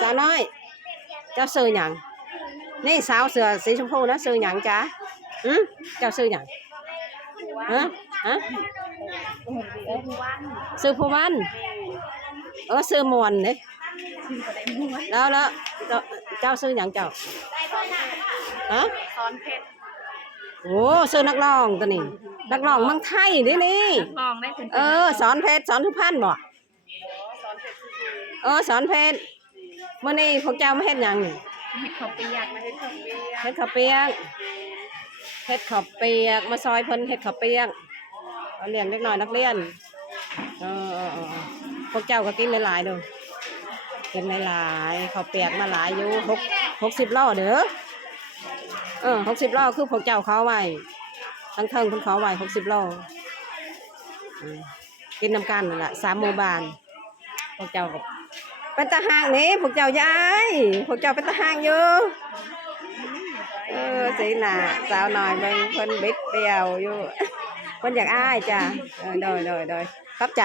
สาวน้อยเจ้าซื้อหยังนี่สาวเสือสีชมพูนะซื้อหยังจ้าเจ้าซื้อหยังฮะฮะซื้อผู้วันซื้อมวนเนี่ยแล้วเจ้าซื้อหยังเจ้าฮะซ้อนเพชรโอ้ซื้อนักร้องตัวนี้นักร้องเมืองไทยนี่ลองได้คุณสอนเพชรสอนทุกพันบ่สอนเพชรเมื่อนี้พวกเจ้าไม่เฮ็ดหยังนี่เห็ดข้าวเปียกมาเห็ดข้าวเปียกเฮ็ดข้าวเปียกมาซอยเพิ่นเฮ็ดข้าวเปียกเอาเลี้ยงเล็กน้อยนักเรียนพวกเจ้าก็กินหลายๆเด้อกินหลายๆข้าวเปียกมาหลายอยู่60 ล้อเด้อ60 ล้อคือพวกเจ้าเขาไว้ทั้งเทิงเพิ่นเขาไว้60 ล้อกินน้ำกันนั่นล่ะ3 หมู่บ้านพวกเจ้าก็เป็นตาห่างนี่พวกเจ้ายายพวกเจ้าเป็นตาห่างอยู่สิน่ะสาวหน่อยเบิ่งเพิ่นบิดเดียวอยู่เพิ่นอยากอ้ายจ้ะโดยขับใจ